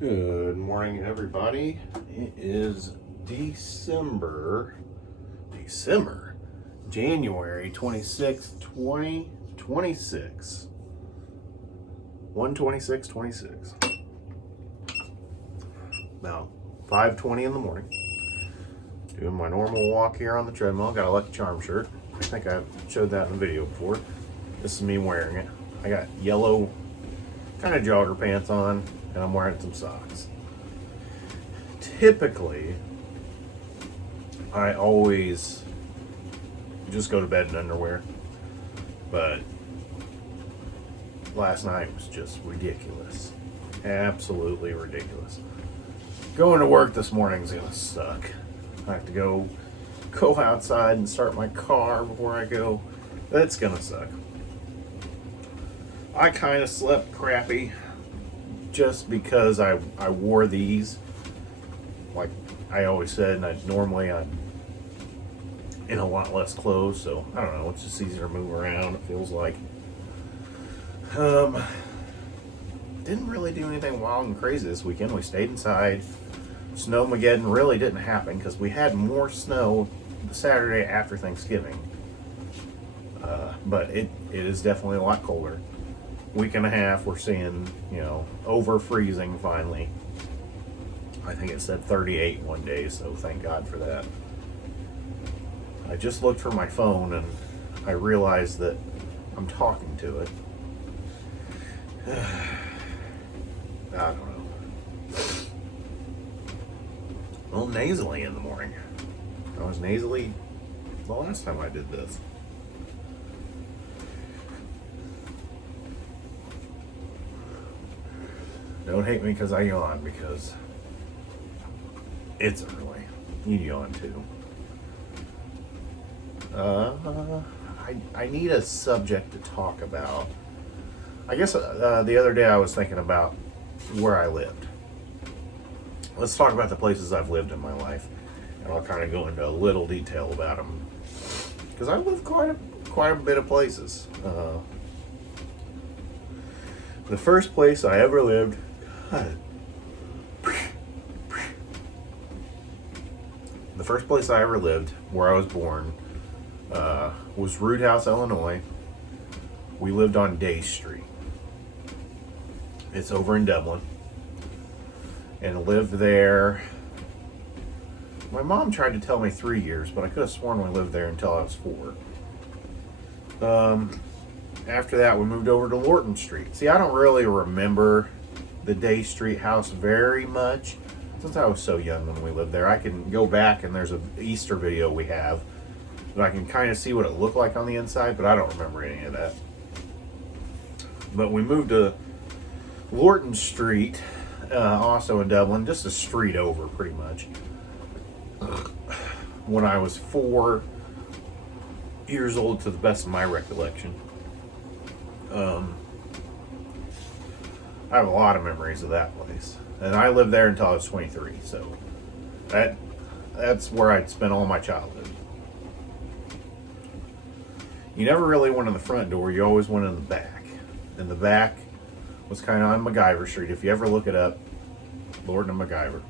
Good morning, everybody. It is January 26th, 2026. 1:26:26. About 5:20 in the morning. Doing my normal walk here on the treadmill. Got a Lucky Charm shirt. I think I showed that in the video before. This is me wearing it. I got yellow kind of jogger pants on, and I'm wearing some socks. Typically, I always just go to bed in underwear, but last night was just ridiculous. Absolutely ridiculous. Going to work this morning is gonna suck. I have to go outside and start my car before I go. That's gonna suck. I kind of slept crappy just because I wore these. Like I always said, and I'm in a lot less clothes, so I don't know, it's just easier to move around, it feels like. Didn't really do anything wild and crazy this weekend. We stayed inside. Snowmageddon really didn't happen because we had more snow the Saturday after Thanksgiving. But it is definitely a lot colder. Week and a half, we're seeing, over freezing finally. I think it said 38 one day, so thank God for that. I just looked for my phone and I realized that I'm talking to it. I don't know. A little nasally in the morning. I was nasally the last time I did this. Don't hate me because I yawn, because it's early. You yawn too. I need a subject to talk about. I guess the other day I was thinking about where I lived. Let's talk about the places I've lived in my life, and I'll kind of go into a little detail about them, because I've lived quite a bit of places. The first place I ever lived, the first place I ever lived, where I was born, was Root House, Illinois. We lived on Day Street. It's over in Dublin. And lived there. My mom tried to tell me 3 years, but I could have sworn we lived there until I was 4. After that, we moved over to Lorton Street. See, I don't really remember the Day Street house very much, since I was so young when we lived there. I can go back, and there's an Easter video we have that I can kind of see what it looked like on the inside, but I don't remember any of that. But we moved to Lorton Street, also in Dublin, just a street over pretty much, when I was 4 years old, to the best of my recollection. I have a lot of memories of that place, and I lived there until I was 23, so that's where I'd spent all my childhood. You never really went in the front door, you always went in the back, and the back was kind of on MacGyver Street. If you ever look it up, Lorton and MacGyver,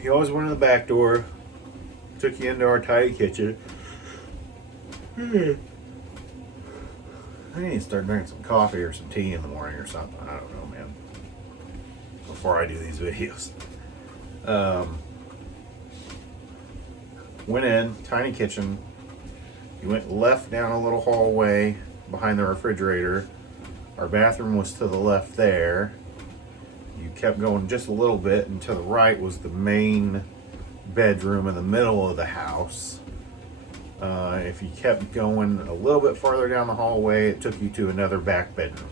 you always went in the back door, took you into our tiny kitchen. I need to start drinking some coffee or some tea in the morning or something. I don't know, man, before I do these videos. Went in, tiny kitchen. You went left down a little hallway behind the refrigerator. Our bathroom was to the left there. You kept going just a little bit, and to the right was the main bedroom in the middle of the house. If you kept going a little bit farther down the hallway, it took you to another back bedroom.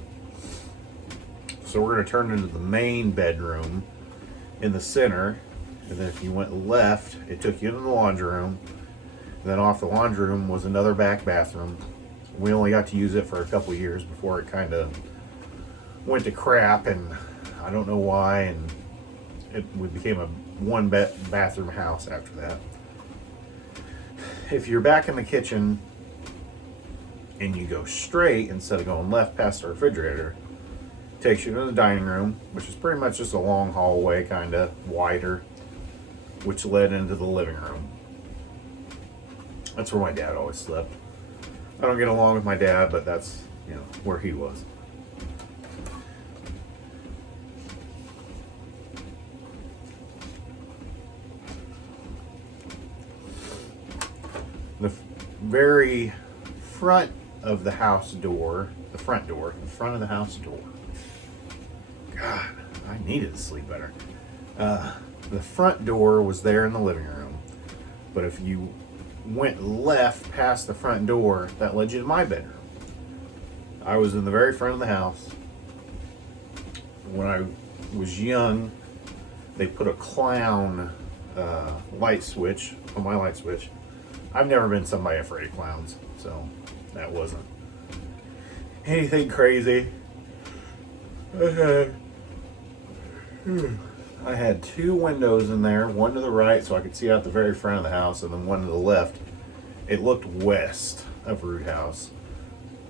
So we're going to turn into the main bedroom in the center. And then if you went left, it took you into the laundry room. And then off the laundry room was another back bathroom. We only got to use it for a couple years before it kind of went to crap, and I don't know why, and we became a one bathroom house after that. If you're back in the kitchen and you go straight instead of going left past the refrigerator, Takes you to the dining room, which is pretty much just a long hallway, kind of wider, which led into the living room. That's where my dad always slept. I don't get along with my dad, but that's, where he was. The very front of the house door, the front of the house door. God, I needed to sleep better. The front door was there in the living room, but if you went left past the front door, that led you to my bedroom. I was in the very front of the house. When I was young, they put a clown light switch on my light switch. I've never been somebody afraid of clowns, so that wasn't anything crazy. I had two windows in there, one to the right so I could see out the very front of the house, and then one to the left. It looked west of Root House.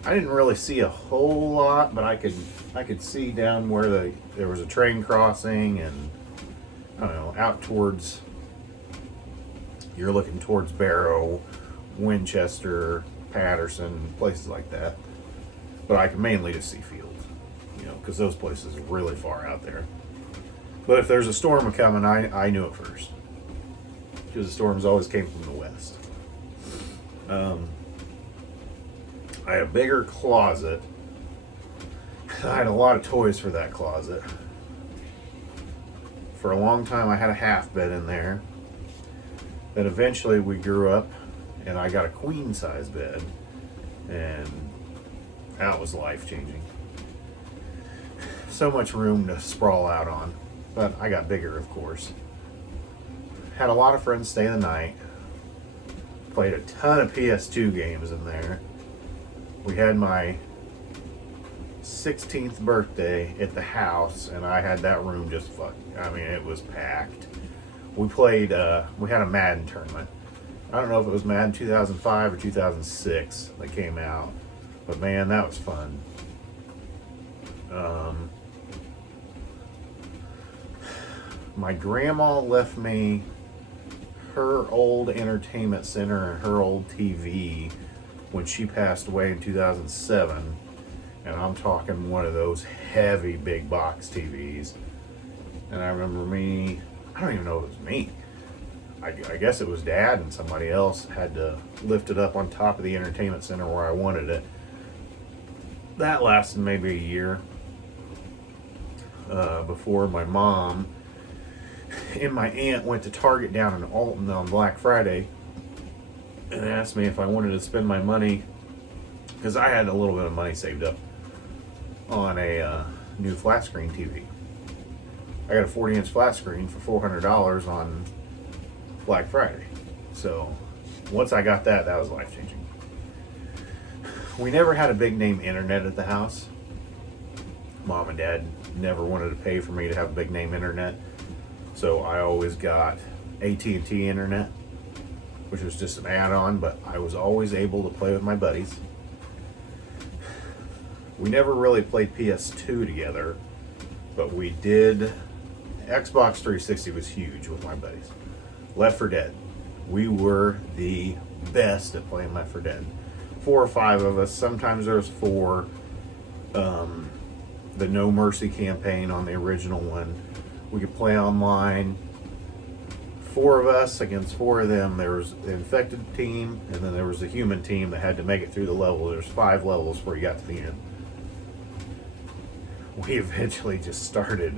I didn't really see a whole lot, but I could see down where there was a train crossing, and I don't know, out towards, you're looking towards Barrow, Winchester, Patterson, places like that. But I could mainly just see fields, because those places are really far out there. But if there's a storm coming, I knew it first, because the storms always came from the west. I had a bigger closet. I had a lot of toys for that closet. For a long time, I had a half bed in there. Then eventually we grew up, and I got a queen size bed, and that was life changing. So much room to sprawl out on. But I got bigger, of course. Had a lot of friends stay the night. Played a ton of PS2 games in there. We had my 16th birthday at the house, and I had that room just it was packed. We played, we had a Madden tournament. I don't know if it was Madden 2005 or 2006 that came out, but man, that was fun. My grandma left me her old entertainment center and her old TV when she passed away in 2007. And I'm talking one of those heavy big box TVs. And I remember I don't even know if it was me. I guess it was Dad and somebody else had to lift it up on top of the entertainment center where I wanted it. That lasted maybe a year before my mom and my aunt went to Target down in Alton on Black Friday and asked me if I wanted to spend my money, because I had a little bit of money saved up, on a new flat screen TV. I got a 40-inch flat screen for $400 on Black Friday. So once I got that was life-changing. We never had a big name internet at the house. Mom and Dad never wanted to pay for me to have a big name internet. So I always got AT&T internet, which was just an add-on, but I was always able to play with my buddies. We never really played PS2 together, but we did. Xbox 360 was huge with my buddies. Left 4 Dead. We were the best at playing Left 4 Dead. 4 or 5 of us. Sometimes there was 4. The No Mercy campaign on the original one. We could play online. 4 of us against 4 of them. There was the infected team, and then there was the human team that had to make it through the level. There's 5 levels before you got to the end. We eventually just started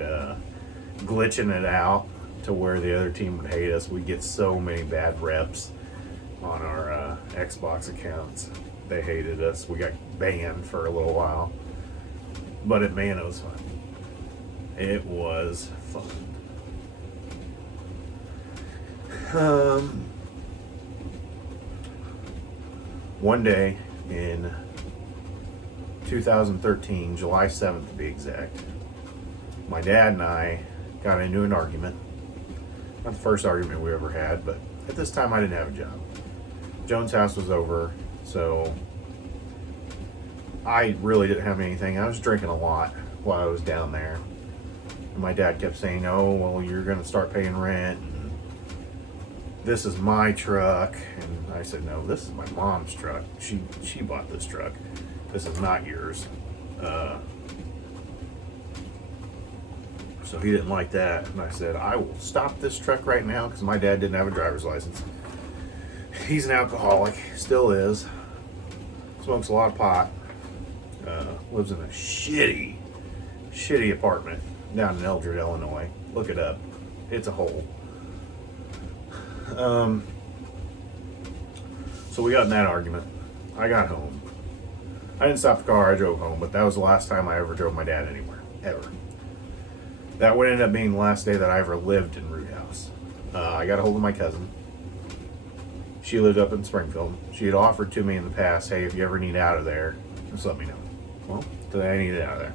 glitching it out to where the other team would hate us. We'd get so many bad reps on our Xbox accounts. They hated us. We got banned for a little while. But it was fun. It was fun. One day in 2013, July 7th to be exact, my dad and I got into an argument. Not the first argument we ever had, but at this time I didn't have a job. Joan's house was over, so I really didn't have anything. I was drinking a lot. while I was down there. And my dad kept saying, "Oh, well, you're going to start paying rent. And this is my truck." And I said, "No, this is my mom's truck. She bought this truck. This is not yours." So he didn't like that. And I said, "I will stop this truck right now," because my dad didn't have a driver's license. He's an alcoholic, still is. Smokes a lot of pot. Lives in a shitty apartment down in Eldred, Illinois. Look it up. It's a hole. So we got in that argument. I got home. I didn't stop the car, I drove home, but that was the last time I ever drove my dad anywhere. Ever. That would end up being the last day that I ever lived in Root House. I got a hold of my cousin. She lived up in Springfield. She had offered to me in the past, "Hey, if you ever need out of there, just let me know." Well, today I needed out of there.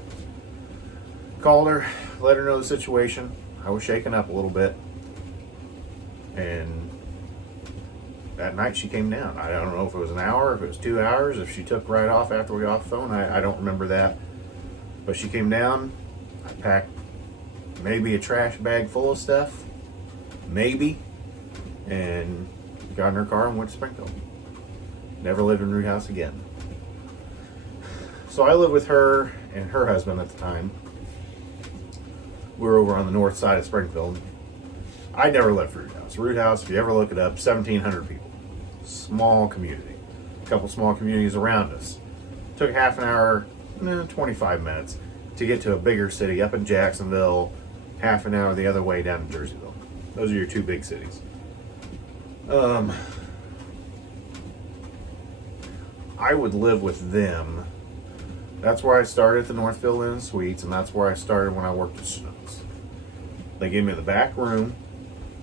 Called her, let her know the situation. I was shaken up a little bit. And that night she came down. I don't know if it was an hour, if it was 2 hours, if she took right off after we got off the phone. I don't remember that. But she came down. I packed maybe a trash bag full of stuff. Maybe. And got in her car and went to Springfield. Never lived in Root House again. So I lived with her and her husband at the time. We were over on the north side of Springfield. I never left Root House. Root House, if you ever look it up, 1,700 people. Small community. A couple small communities around us. Took half an hour, 25 minutes to get to a bigger city up in Jacksonville. Half an hour the other way down to Jerseyville. Those are your two big cities. I would live with them. That's where I started at the Northfield Inn and Suites, and that's where I started when I worked at Schnucks. They gave me the back room,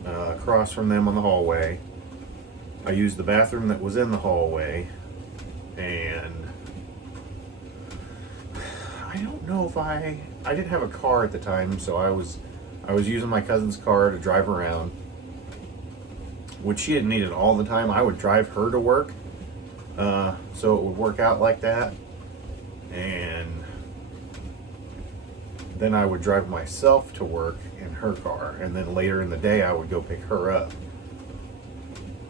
across from them on the hallway. I used the bathroom that was in the hallway, and I don't know if I didn't have a car at the time, so I was using my cousin's car to drive around, which she didn't need it all the time. I would drive her to work, so it would work out like that. And then I would drive myself to work in her car, and then later in the day I would go pick her up.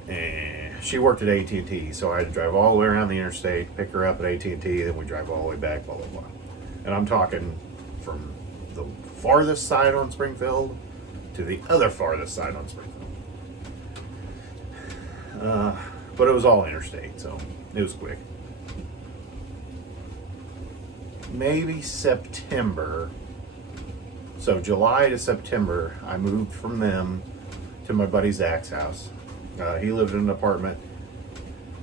And she worked at AT&T, so I had to drive all the way around the interstate, pick her up at AT&T, then we drive all the way back, blah blah blah. And I'm talking from the farthest side on Springfield to the other farthest side on Springfield. But it was all interstate, so it was quick. Maybe September, so July to September, I moved from them to my buddy Zach's house. He lived in an apartment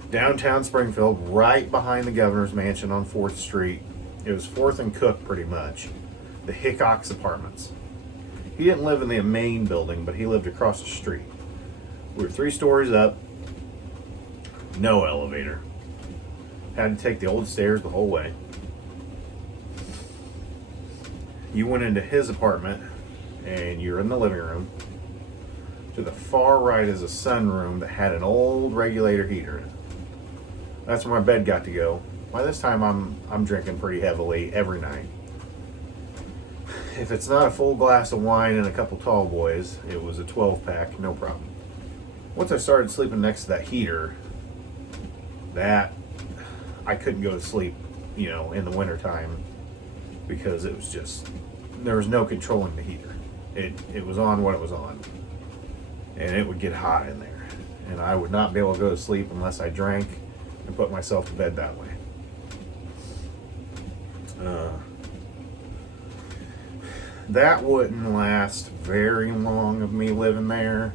downtown Springfield, right behind the governor's mansion on 4th Street. It was 4th and Cook, pretty much. The Hickox Apartments. He didn't live in the main building, but he lived across the street. We were 3 stories up, no elevator. Had to take the old stairs the whole way. You went into his apartment, and you're in the living room. To the far right is a sunroom that had an old regulator heater in it. That's where my bed got to go. By this time, I'm drinking pretty heavily every night. If it's not a full glass of wine and a couple tall boys, it was a 12-pack, no problem. Once I started sleeping next to that heater, that I couldn't go to sleep, in the wintertime, because it was just, there was no controlling the heater. It was on what it was on, and it would get hot in there, and I would not be able to go to sleep unless I drank and put myself to bed that way. That wouldn't last very long of me living there,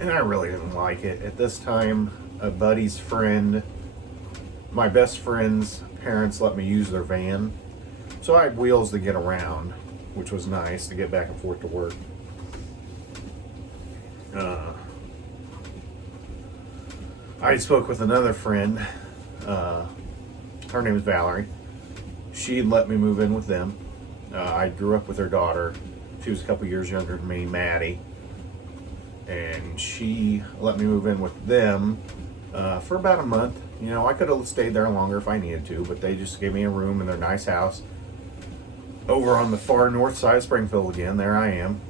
and I really didn't like it. At this time, a buddy's friend, my best friend's parents let me use their van, so I had wheels to get around, which was nice to get back and forth to work. I spoke with another friend. Her name is Valerie. She'd let me move in with them. I grew up with her daughter. She was a couple years younger than me, Maddie. And she let me move in with them for about a month. I could have stayed there longer if I needed to, but they just gave me a room in their nice house. over on the far north side of Springfield again. There I am,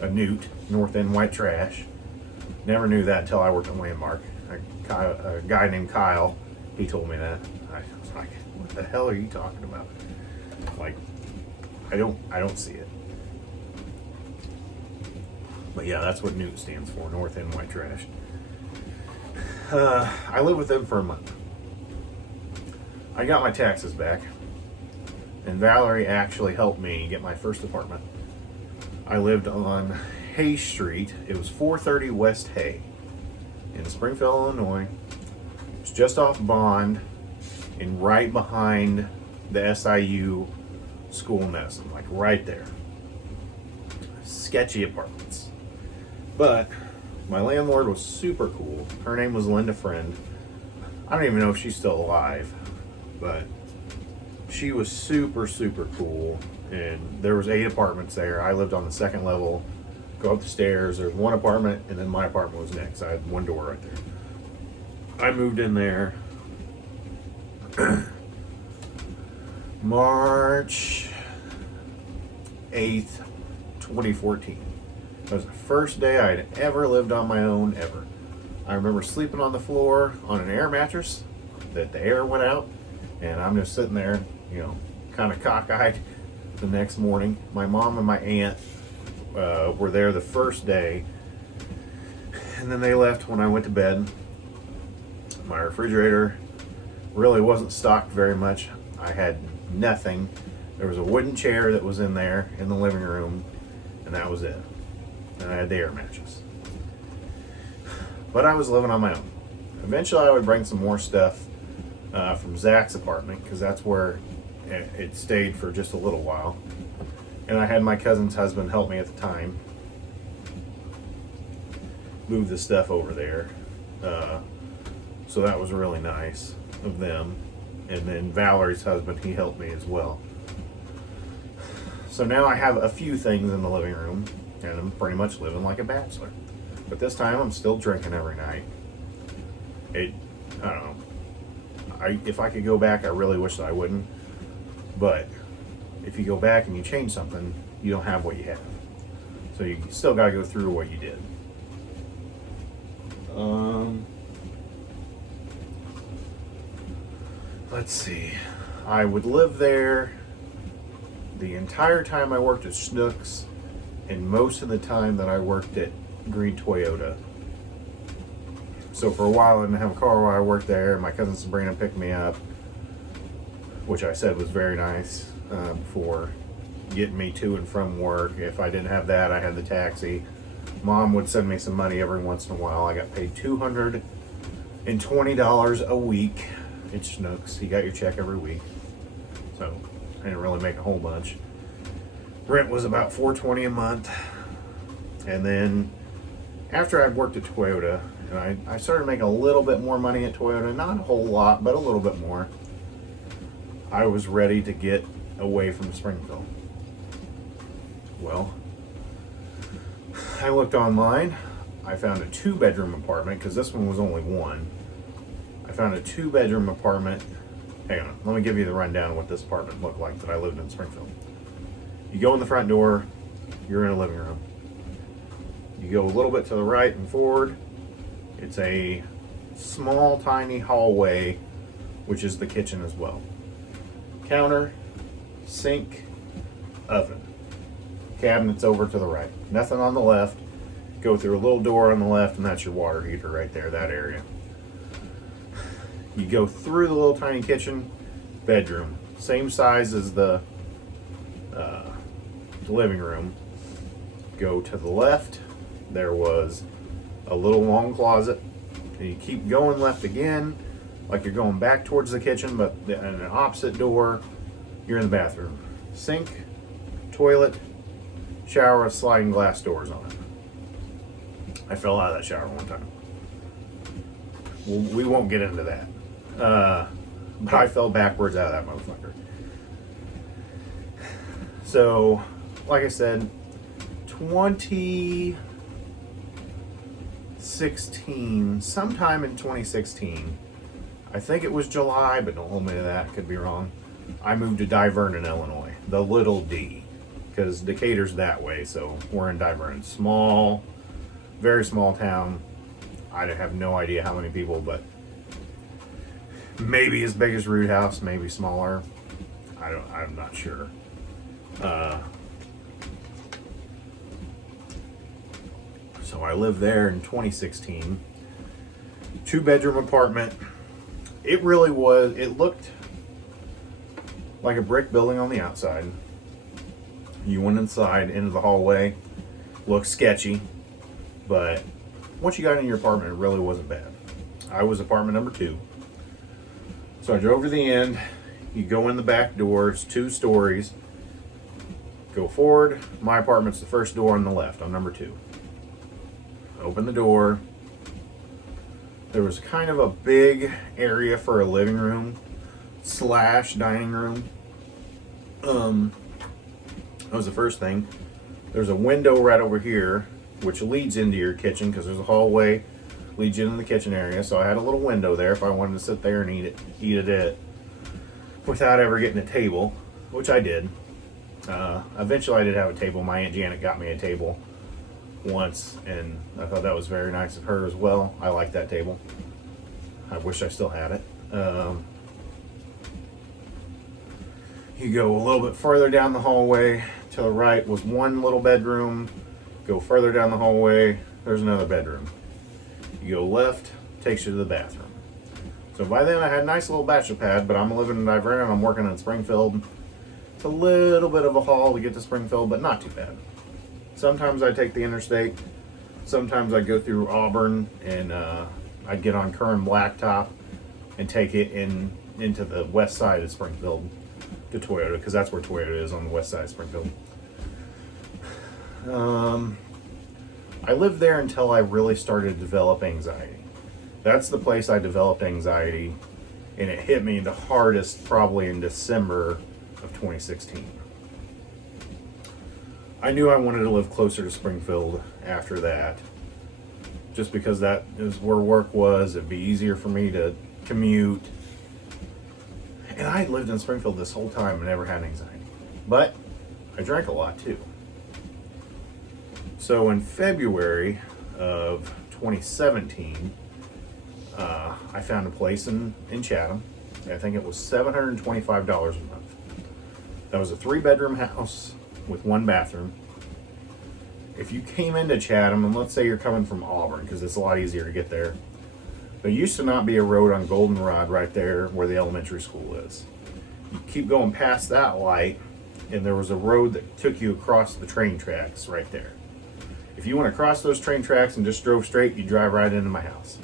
a newt, north end white trash. Never knew that until I worked at Landmark. A guy named Kyle, he told me that. I was like, what the hell are you talking about? Like, I don't see it. But yeah, that's what newt stands for, north end white trash. I lived with them for a month. I got my taxes back, and Valerie actually helped me get my first apartment. I lived on Hay Street. It was 430 West Hay in Springfield, Illinois. It's just off Bond and right behind the SIU school in Medicine, like right there. Sketchy apartments. But my landlord was super cool. Her name was Linda Friend. I don't even know if she's still alive, but she was super, super cool. And there was 8 apartments there. I lived on the second level. Go up the stairs. There's one apartment, and then my apartment was next. I had one door right there. I moved in there March 8th, 2014. That was the first day I had ever lived on my own, ever. I remember sleeping on the floor on an air mattress that the air went out, and I'm just sitting there, you know, kind of cockeyed the next morning. My mom and my aunt were there the first day, and then they left when I went to bed. My refrigerator really wasn't stocked very much. I had nothing. There was a wooden chair that was in there in the living room, and that was it. And I had the air mattress. But I was living on my own. Eventually I would bring some more stuff from Zach's apartment, because that's where it stayed for just a little while. And I had my cousin's husband help me at the time move the stuff over there. So that was really nice of them. And then Valerie's husband, he helped me as well. So now I have a few things in the living room, and I'm pretty much living like a bachelor. But this time I'm still drinking every night. I don't know. If I could go back, I really wish that I wouldn't. But if you go back and you change something, you don't have what you have. So you still got to go through what you did. Let's see. I would live there the entire time I worked at Schnucks, and most of the time that I worked at Green Toyota. So for a while I didn't have a car while I worked there. My cousin Sabrina picked me up, which I said was very nice for getting me to and from work. If I didn't have that, I had the taxi. Mom would send me some money every once in a while. I got paid $220 a week at Schnucks. You got your check every week. So I didn't really make a whole bunch. Rent was about $420 a month. And then after I'd worked at Toyota, and I started making a little bit more money at Toyota, not a whole lot, but a little bit more, I was ready to get away from Springfield. Well, I looked online. I found a 2-bedroom apartment, because this one was only 1. I found a 2-bedroom apartment. Hang on, let me give you the rundown of what this apartment looked like that I lived in Springfield. You go in the front door, you're in a living room. You go a little bit to the right and forward, it's a small, tiny hallway, which is the kitchen as well. Counter, sink, oven. Cabinets over to the right. Nothing on the left. Go through a little door on the left, and that's your water heater right there, that area. You go through the little tiny kitchen, bedroom. Same size as the living room. Go to the left, there was a little long closet. And you keep going left again, like you're going back towards the kitchen, but in an opposite door, you're in the bathroom. Sink, toilet, shower with sliding glass doors on it. I fell out of that shower one time. Well, we won't get into that. But I fell backwards out of that motherfucker. So, like I said, 2016, sometime in 2016, I think it was July, but don't hold me to that, could be wrong. I moved to Divernon, Illinois, the little D, because Decatur's that way, so we're in Divernon. Small, very small town. I have no idea how many people, but maybe as big as Root House, maybe smaller. I'm not sure. So I lived there in 2016. 2-bedroom apartment. It really was, it looked like a brick building on the outside. You went inside into the hallway, looked sketchy, but once you got in your apartment, it really wasn't bad. I was apartment number 2. So I drove to the end. You go in the back doors, 2 stories. Go forward. My apartment's the first door on the left. I'm number 2. Open the door. There was kind of a big area for a living room / dining room. That was the first thing. There's a window right over here, which leads into your kitchen, because there's a hallway leads you into the kitchen area. So I had a little window there if I wanted to sit there and eat at it without ever getting a table, which I did. Eventually I did have a table. My Aunt Janet got me a table once, and I thought that was very nice of her as well. I like that table. I wish I still had it. You go a little bit further down the hallway. To the right was one little bedroom. Go further down the hallway, there's another bedroom. You go left, takes you to the bathroom. So by then I had a nice little bachelor pad, but I'm living in Divernon, I'm working in Springfield. It's a little bit of a haul to get to Springfield, but not too bad. Sometimes I take the interstate. Sometimes I go through Auburn, and I'd get on Curran Blacktop and take it into the west side of Springfield to Toyota, because that's where Toyota is, on the west side of Springfield. I lived there until I really started to develop anxiety. That's the place I developed anxiety, and it hit me the hardest probably in December of 2016. I knew I wanted to live closer to Springfield after that, just because that is where work was. It'd be easier for me to commute. And I had lived in Springfield this whole time and never had anxiety. But I drank a lot too. So in February of 2017, I found a place in Chatham. I think it was $725 a month. That was a 3-bedroom house with 1 bathroom. If you came into Chatham, and let's say you're coming from Auburn, because it's a lot easier to get there, there used to not be a road on Goldenrod right there where the elementary school is. You keep going past that light, and there was a road that took you across the train tracks right there. If you went across those train tracks and just drove straight, you drive right into my house.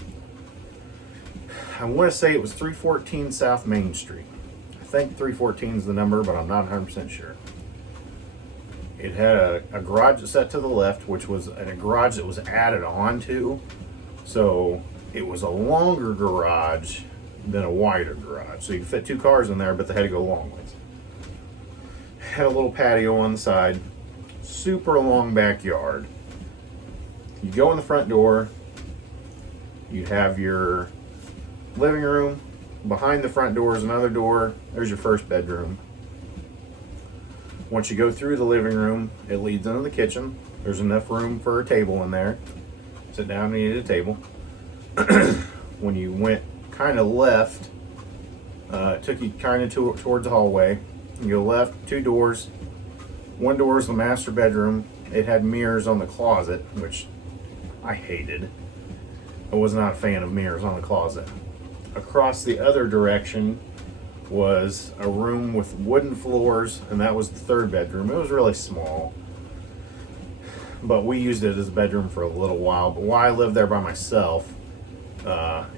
I want to say it was 314 South Main Street. I think 314 is the number, but I'm not 100% sure. It had a garage set to the left, which was a garage that was added on to. So it was a longer garage than a wider garage. So you could fit 2 cars in there, but they had to go long ways. Had a little patio on the side. Super long backyard. You go in the front door. You have your living room. Behind the front door is another door. There's your first bedroom. Once you go through the living room, it leads into the kitchen. There's enough room for a table in there. Sit down and eat at a table. When you went kind of left, it took you kind of towards the hallway. You go left, 2 doors. One door is the master bedroom. It had mirrors on the closet, which I hated. I was not a fan of mirrors on the closet. Across the other direction was a room with wooden floors, and that was the 3rd bedroom. It was really small, but we used it as a bedroom for a little while. But while I lived there by myself,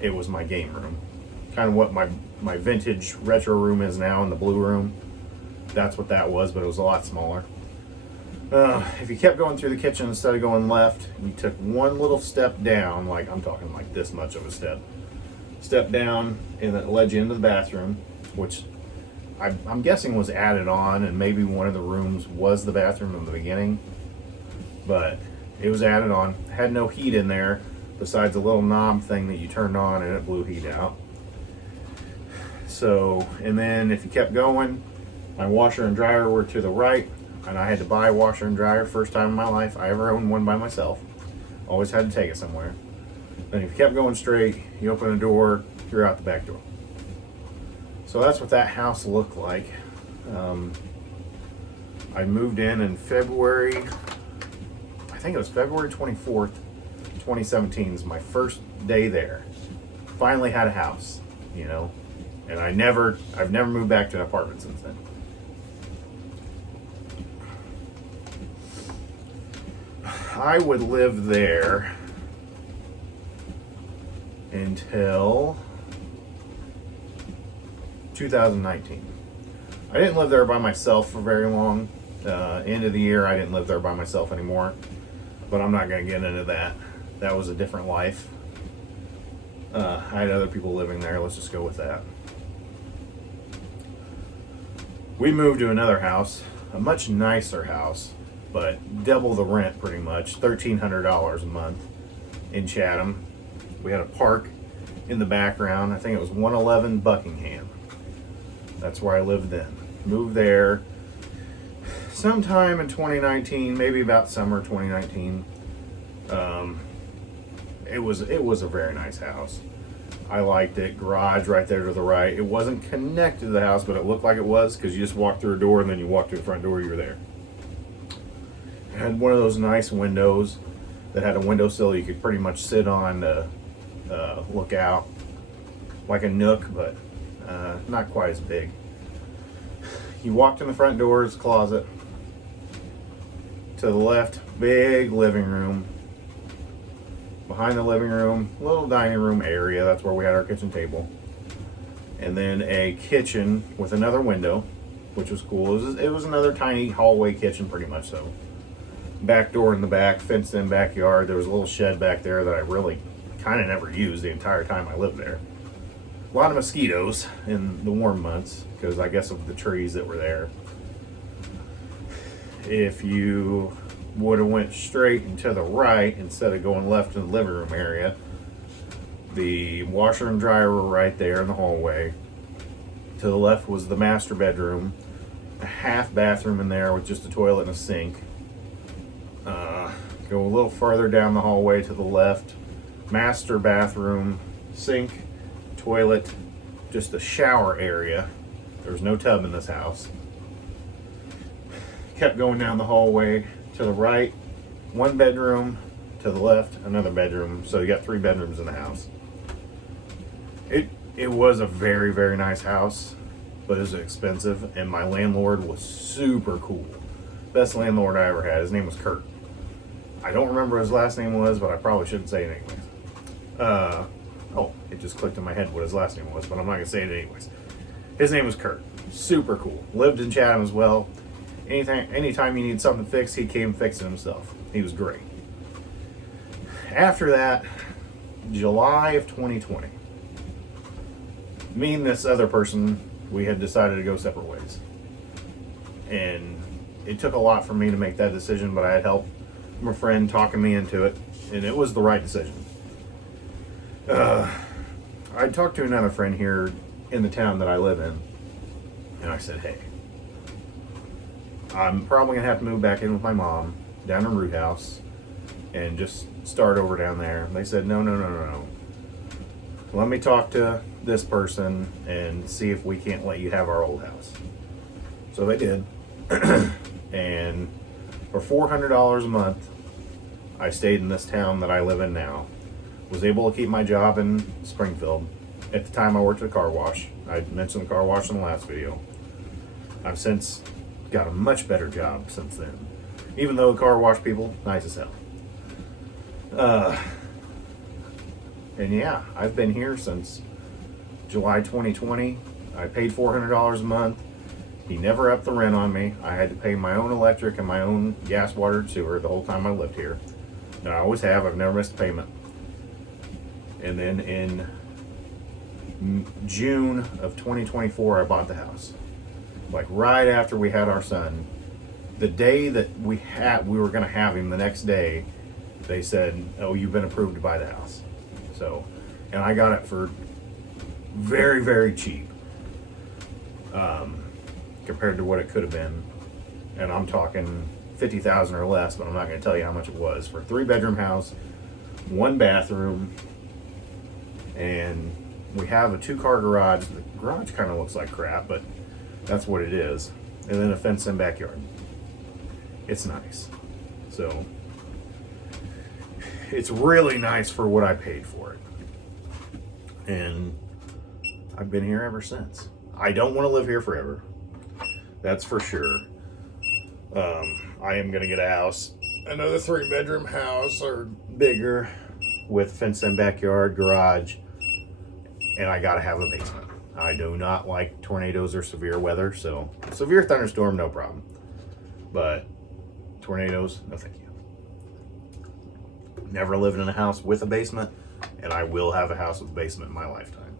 it was my game room. Kind of what my vintage retro room is now in the blue room. That's what that was, but it was a lot smaller. If you kept going through the kitchen instead of going left, you took one little step down, like I'm talking like this much of a step down, and it led you into the bathroom, which I'm guessing was added on, and maybe one of the rooms was the bathroom in the beginning, but it was added on. Had no heat in there besides a little knob thing that you turned on and it blew heat out. So, and then if you kept going, my washer and dryer were to the right, and I had to buy a washer and dryer. First time in my life I ever owned one by myself. Always had to take it somewhere. Then if you kept going straight, you open a door, you're out the back door. So that's what that house looked like. I moved in February, I think it was February 24th, 2017 is my first day there. Finally had a house, you know, and I've never moved back to an apartment since then. I would live there until 2019. I didn't live there by myself for very long. End of the year, I didn't live there by myself anymore, but I'm not going to get into that. That was a different life. I had other people living there. Let's just go with that. We moved to another house, a much nicer house, but double the rent pretty much, $1,300 a month in Chatham. We had a park in the background. I think it was 111 Buckingham. That's where I lived then. Moved there sometime in 2019, maybe about summer 2019. It was a very nice house. I liked it. Garage right there to the right. It wasn't connected to the house, but it looked like it was because you just walked through a door and then you walked to the front door, you were there. It had one of those nice windows that had a windowsill you could pretty much sit on to look out, like a nook, but not quite as big. You walked in the front door's closet. To the left, big living room. Behind the living room, little dining room area. That's where we had our kitchen table. And then a kitchen with another window, which was cool. It was another tiny hallway kitchen, pretty much so. Back door in the back, fenced in backyard. There was a little shed back there that I really kind of never used the entire time I lived there. A lot of mosquitoes in the warm months because I guess of the trees that were there. If you would have went straight and to the right instead of going left in the living room area, the washer and dryer were right there in the hallway. To the left was the master bedroom, a half bathroom in there with just a toilet and a sink. Go a little further down the hallway to the left, master bathroom, sink, toilet, just a shower area. There was no tub in this house. Kept going down the hallway to the right, one bedroom, to the left, another bedroom. So you got 3 bedrooms in the house. It was a very, very nice house, but it was expensive, and my landlord was super cool. Best landlord I ever had. His name was Kurt. I don't remember what his last name was, but I probably shouldn't say it anyways. It just clicked in my head what his last name was, but I'm not gonna say it anyways. His name was Kurt. Super cool. Lived in Chatham as well. Anytime you need something fixed, he came fix it himself. He was great. After that, July of 2020, me and this other person, we had decided to go separate ways. And it took a lot for me to make that decision, but I had help from a friend talking me into it, and it was the right decision. I talked to another friend here in the town that I live in, and I said, hey, I'm probably gonna have to move back in with my mom down to Root House and just start over down there. They said, no. Let me talk to this person and see if we can't let you have our old house. So they did. And for $400 a month, I stayed in this town that I live in now. Was able to keep my job in Springfield. At the time I worked at a car wash. I mentioned the car wash in the last video. I've since got a much better job since then. Even though the car wash people, nice as hell. And yeah, I've been here since July 2020. I paid $400 a month. He never upped the rent on me. I had to pay my own electric and my own gas, water, and sewer the whole time I lived here. And I always have. I've never missed a payment. And then in June of 2024, I bought the house. Like right after we had our son. The day that we were going to have him, the next day, they said, oh, you've been approved to buy the house. So, and I got it for very, very cheap. compared to what it could have been. And I'm talking 50,000 or less, but I'm not going to tell you how much it was for a 3-bedroom house, 1 bathroom, and we have a 2-car garage. The garage kind of looks like crap, but that's what it is. And then a fenced-in backyard. It's nice. So it's really nice for what I paid for it. And I've been here ever since. I don't want to live here forever. That's for sure. I am going to get a house, another 3-bedroom house or bigger with fenced-in backyard, garage, and I got to have a basement. I do not like tornadoes or severe weather, so severe thunderstorm, no problem. But tornadoes, no thank you. Never lived in a house with a basement, and I will have a house with a basement in my lifetime.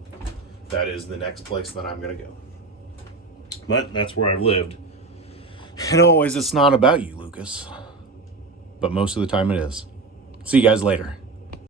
That is the next place that I'm going to go. But that's where I've lived. And always it's not about you, Lucas. But most of the time it is. See you guys later.